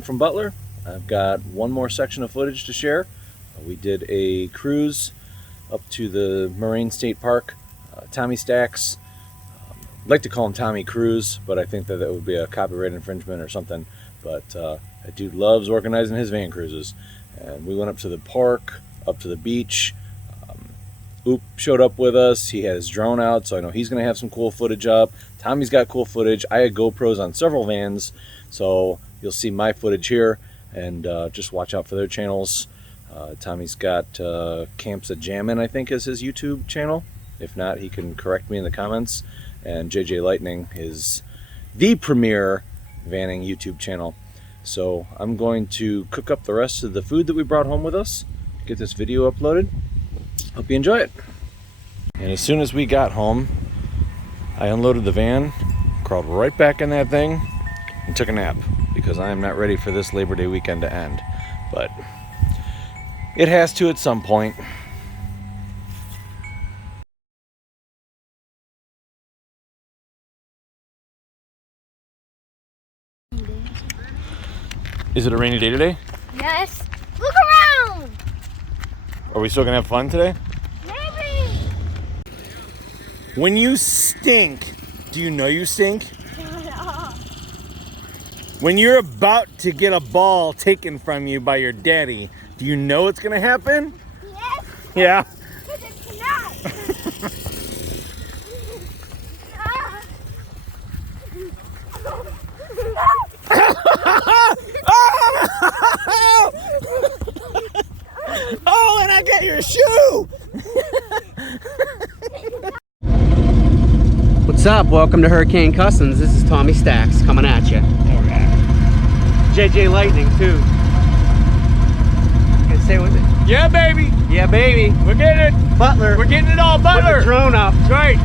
home from Butler. I've got one more section of footage to share. We did a cruise up to the Moraine State Park. Tommy Stacks, I'd like to call him Tommy Cruise, but I think that would be a copyright infringement or something. But that dude loves organizing his van cruises. And we went up to the park, up to the beach. Oop showed up with us. He had his drone out, so I know he's going to have some cool footage up. Tommy's got cool footage. I had GoPros on several vans, so you'll see my footage here, and just watch out for their channels. Tommy's got Camps a Jammin', I think is his YouTube channel. If not, he can correct me in the comments. And JJ Lightning is the premier vanning YouTube channel. So I'm going to cook up the rest of the food that we brought home with us, get this video uploaded. Hope you enjoy it. And as soon as we got home, I unloaded the van, crawled right back in that thing, and took a nap, because I am not ready for this Labor Day weekend to end. But it has to at some point. Is it a rainy day today? Yes. Look around! Are we still gonna have fun today? Maybe! When you stink, do you know you stink? When you're about to get a ball taken from you by your daddy, do you know what's gonna happen? Yes! Yeah. Because it's tonight! Oh, and I got your shoe! What's up? Welcome to Hurricane Customs. This is Tommy Stacks coming at you. Okay. JJ Lightning too. Can say with it? Yeah, baby. Yeah, baby. We're getting it. Butler. We're getting it all, With Butler. the drone up. That's right.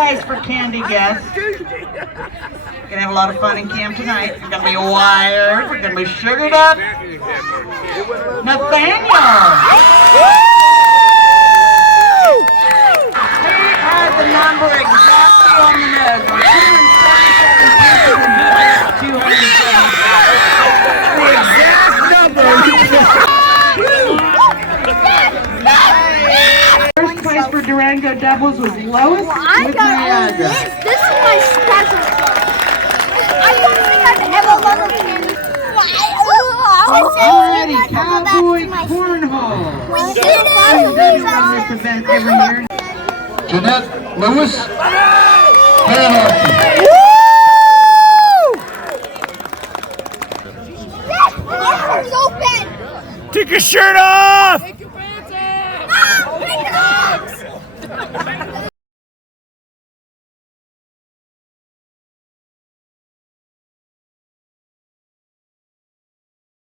place for candy guests. We're gonna have a lot of fun in camp tonight. We're gonna be wired. We're gonna be sugared up. Nathaniel. He had the number exactly on the nose. 277. The exact number. First place for Durango doubles was Lois I with got Niagara. this. This is my special sauce. I don't think I've ever loved candy. Alrighty, Cowboy Cornhole. On this event every year. Jeanette Lewis. Penalty. It's open. Take your shirt off! Take your pants off. No, take it off.